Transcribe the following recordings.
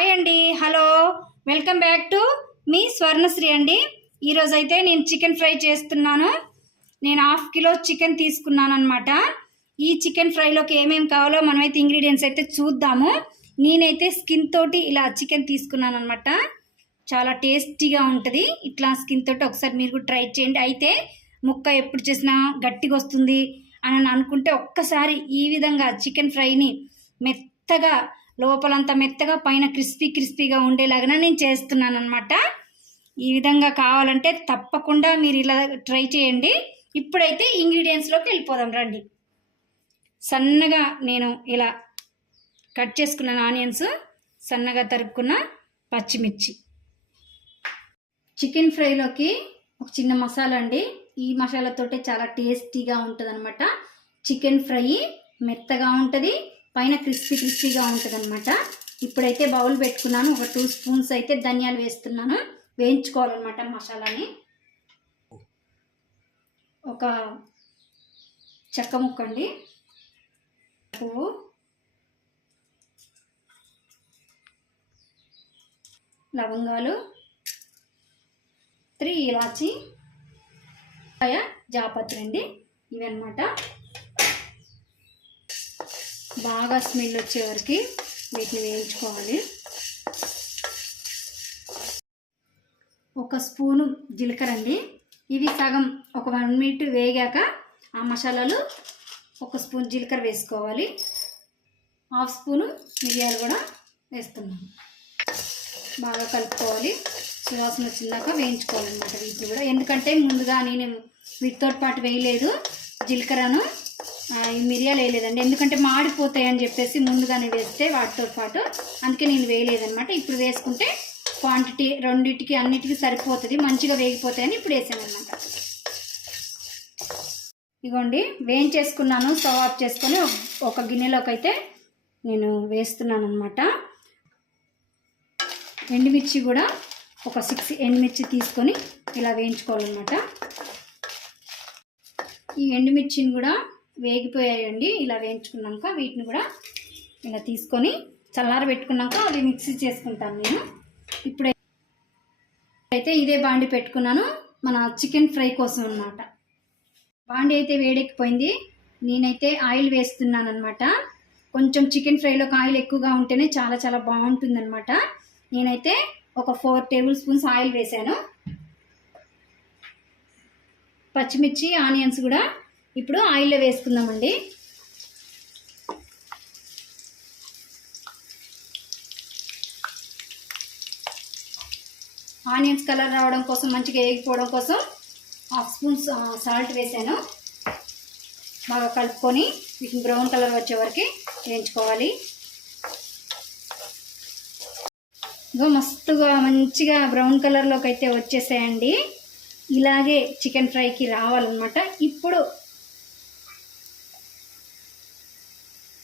Hi అండి hello. Welcome back to మీ స్వర్ణశ్రీ అండి. ఈరోజు అయితే నేను చికెన్ ఫ్రై చేస్తున్నాను. నేను హాఫ్ కిలో చికెన్ తీసుకున్నాను అనమాట ఈ చికెన్ ఫ్రైలోకి ఏమేమి కావాలో మనమైతే ఇంగ్రీడియంట్స్ అయితే చూద్దాము. నేనైతే స్కిన్ తోటి ఇలా చికెన్ తీసుకున్నాను అనమాట చాలా టేస్టీగా ఉంటుంది. ఇట్లా స్కిన్ తోటి ఒకసారి మీరు కూడా ట్రై చేయండి. అయితే ముక్క ఎప్పుడు చేసినా గట్టిగా వస్తుంది అని అనుకుంటే ఒక్కసారి ఈ విధంగా చికెన్ ఫ్రైని మెత్తగా లోపలంతా మెత్తగా పైన క్రిస్పీ క్రిస్పీగా ఉండేలాగా నేను చేస్తున్నాను అనమాట ఈ విధంగా కావాలంటే తప్పకుండా మీరు ఇలా ట్రై చేయండి. ఇప్పుడైతే ఇంగ్రీడియంట్స్లోకి వెళ్ళిపోదాం రండి. సన్నగా నేను ఇలా కట్ చేసుకున్నాను ఆనియన్స్ సన్నగా తరుక్కున్న పచ్చిమిర్చి. చికెన్ ఫ్రైలోకి ఒక చిన్న మసాలా అండి. ఈ మసాలాతోటే చాలా టేస్టీగా ఉంటుంది చికెన్ ఫ్రై మెత్తగా ఉంటుంది. పైన క్రిస్పీ క్రిస్పీగా ఉంటుంది అనమాట ఇప్పుడైతే బౌల్ పెట్టుకున్నాను. ఒక టూ స్పూన్స్ అయితే ధనియాలు వేస్తున్నాను. వేయించుకోవాలన్నమాట మసాలాని. ఒక చెక్క ముక్క అండి. పువ్వు. లవంగాలు. త్రీ ఇలాచి. జాపత్రి అండి ఇవన్నమాట. బాగా స్మెల్ వచ్చే వరకు వీటిని వేయించుకోవాలి. ఒక స్పూను జీలకర్ర అండి. ఇవి సగం ఒక వన్ మినిట్ వేగాక ఆ మసాలాలు ఒక స్పూన్ జీలకర్ర వేసుకోవాలి. హాఫ్ స్పూను మిరియాలు కూడా వేస్తున్నాను బాగా కలుపుకోవాలి. సువాసన వచ్చిందాక వేయించుకోవాలన్నమాట వీటిని కూడా. ఎందుకంటే ముందుగా నేను వీటితో పాటు వేయలేదు. జీలకర్రను మిరియాలు వేయలేదండి. ఎందుకంటే మాడిపోతాయి అని చెప్పేసి ముందుగానే వేస్తే వాటితో పాటు అందుకే నేను వేయలేదనమాట ఇప్పుడు వేసుకుంటే క్వాంటిటీ రెండింటికి అన్నిటికీ సరిపోతుంది. మంచిగా వేగిపోతాయని ఇప్పుడు వేసాను అనమాట ఇగోండి వేయించేసుకున్నాను. స్టవ్ ఆఫ్ చేసుకొని ఒక- ఒక గిన్నెలోకి అయితే నేను వేస్తున్నాను అనమాట ఎండుమిర్చి కూడా ఒక సిక్స్ ఎండుమిర్చి తీసుకొని ఇలా వేయించుకోవాలన్నమాట. ఈ ఎండుమిర్చిని కూడా వేగిపోయాయండి. ఇలా వేయించుకున్నాక వీటిని కూడా ఇలా తీసుకొని చల్లార పెట్టుకున్నాక అవి మిక్సీ చేసుకుంటాను నేను. ఇప్పుడే అయితే ఇదే బాండి పెట్టుకున్నాను. మన చికెన్ ఫ్రై కోసం అన్నమాట. బాండి అయితే వేడెక్కిపోయింది. నేనైతే ఆయిల్ వేస్తున్నాను అనమాట కొంచెం చికెన్ ఫ్రైలోకి ఆయిల్ ఎక్కువగా ఉంటేనే చాలా చాలా బాగుంటుంది నేనైతే ఒక ఫోర్ టేబుల్ స్పూన్స్ ఆయిల్ వేసాను పచ్చిమిర్చి ఆనియన్స్ కూడా ఇప్పుడు ఆయిల్లో వేసుకుందామండి. ఆనియన్స్ కలర్ రావడం కోసం మంచిగా వేగిపోవడం కోసం హాఫ్ స్పూన్ సాల్ట్ వేసాను. బాగా కలుపుకొని వీటిని బ్రౌన్ కలర్ వచ్చే వరకు వేయించుకోవాలి. ఇగో మస్తుగా మంచిగా బ్రౌన్ కలర్లోకి అయితే వచ్చేసాయండి. ఇలాగే చికెన్ ఫ్రైకి రావాలన్నమాట. ఇప్పుడు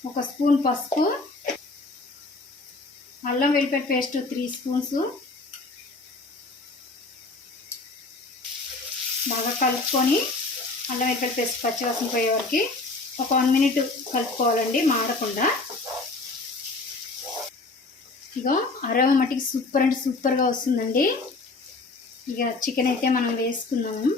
ఒక స్పూన్ పసుపు అల్లం వెల్లిపాయ పేస్ట్ త్రీ స్పూన్స్ బాగా కలుపుకొని అల్లం వెల్లిపాయ పేస్ట్ పచ్చివాసన పోయే వరకు ఒక వన్ మినిట్ కలుపుకోవాలండి మాడకుండా. ఇగో అరవ మట్టికి సూపర్ అంటే సూపర్గా వస్తుందండి. ఇక చికెన్ అయితే మనం వేసుకుందాము.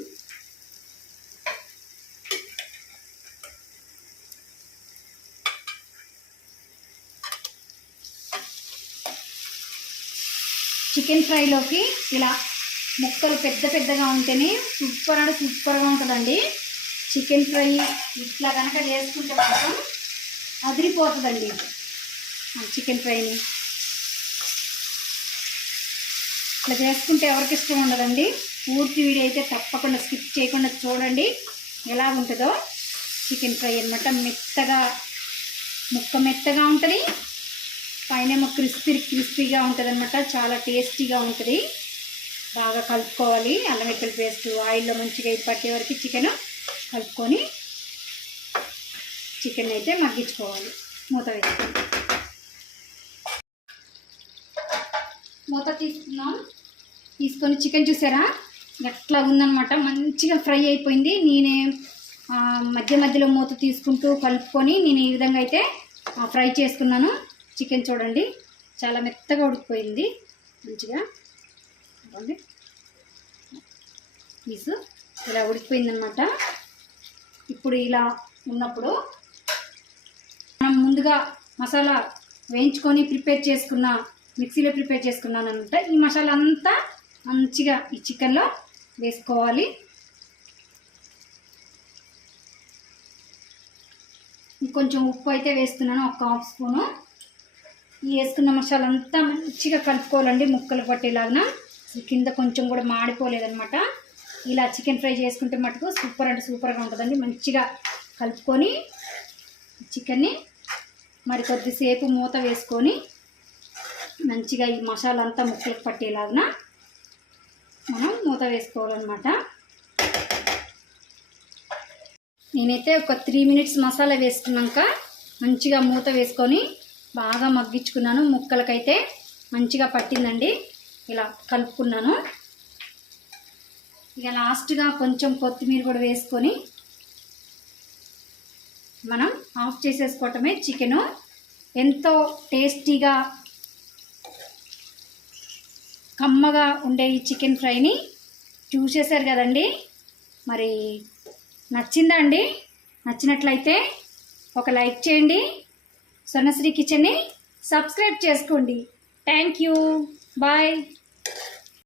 చికెన్ ఫ్రైలోకి ఇలా ముక్కలు పెద్ద పెద్దగా ఉంటేనే సూపర్ అంటే సూపర్గా ఉంటుందండి. చికెన్ ఫ్రై ఇట్లా కనుక చేసుకుంటే మాత్రం అదిరిపోతుందండి. చికెన్ ఫ్రైని. ఇట్లా చేసుకుంటే ఎవరికి ఇష్టం ఉండదండి. పూర్తి వీడియో అయితే తప్పకుండా స్కిప్ చేయకుండా చూడండి. ఎలా ఉంటుందో చికెన్ ఫ్రై అన్నమాట మెత్తగా ముక్క మెత్తగా ఉంటుంది. పైన క్రిస్పీ క్రిస్పీగా ఉంటుంది అనమాట చాలా టేస్టీగా ఉంటుంది. బాగా కలుపుకోవాలి. అల్లం వెల్లుల్లి పేస్ట్ ఆయిల్లో మంచిగా ఇది పట్టే వరకు చికెన్ కలుపుకొని చికెన్ అయితే మగ్గించుకోవాలి. మూత వేసుకొని మూత తీసుకున్నాం తీసుకొని చికెన్ చూసారా? ఎట్లా ఉందనమాట మంచిగా ఫ్రై అయిపోయింది. నేనే మధ్య మధ్యలో మూత తీసుకుంటూ కలుపుకొని నేను ఈ విధంగా అయితే ఫ్రై చేసుకున్నాను. చికెన్ చూడండి. చాలా మెత్తగా ఉడికిపోయింది. మంచిగా చూడండి. పీసు ఇలా ఉడికిపోయిందనమాట ఇప్పుడు ఇలా ఉన్నప్పుడు మనం ముందుగా మసాలా వేయించుకొని ప్రిపేర్ చేసుకున్న మిక్సీలో ప్రిపేర్ చేసుకున్నాను అనమాట ఈ మసాలా అంతా మంచిగా ఈ చికెన్లో వేసుకోవాలి. ఇంకొంచెం ఉప్పు అయితే వేస్తున్నాను. ఒక హాఫ్ స్పూను. వేసుకున్న మసాలా అంతా మంచిగా కలుపుకోవాలండి ముక్కలు పట్టేలాగా కింద కొంచెం కూడా మాడిపోలేదనమాట ఇలా చికెన్ ఫ్రై చేసుకుంటే మటుకు సూపర్ అంటే సూపర్గా ఉంటుందండి. మంచిగా కలుపుకొని చికెన్ని మరి కొద్దిసేపు మూత వేసుకొని మంచిగా ఈ మసాలా అంతా ముక్కలకు పట్టేలాగా మనం మూత వేసుకోవాలన్నమాట. నేనైతే ఒక త్రీ మినిట్స్ మసాలా వేసుకున్నాక మంచిగా మూత వేసుకొని బాగా మగ్గించుకున్నాను. ముక్కలకైతే మంచిగా పట్టిందండి. ఇలా కలుపుకున్నాను. ఇక లాస్ట్గా కొంచెం కొత్తిమీర కూడా వేసుకొని మనం ఆఫ్ చేసేసుకోవటమే చికెను. ఎంతో టేస్టీగా కమ్మగా ఉండే ఈ చికెన్ ఫ్రైని చూసేశారు కదండి. మరి నచ్చిందా అండి? నచ్చినట్లయితే ఒక లైక్ చేయండి. సొనశ్రీ కిచెన్ని సబ్స్క్రైబ్ చేసుకోండి. Thank you. బాయ్.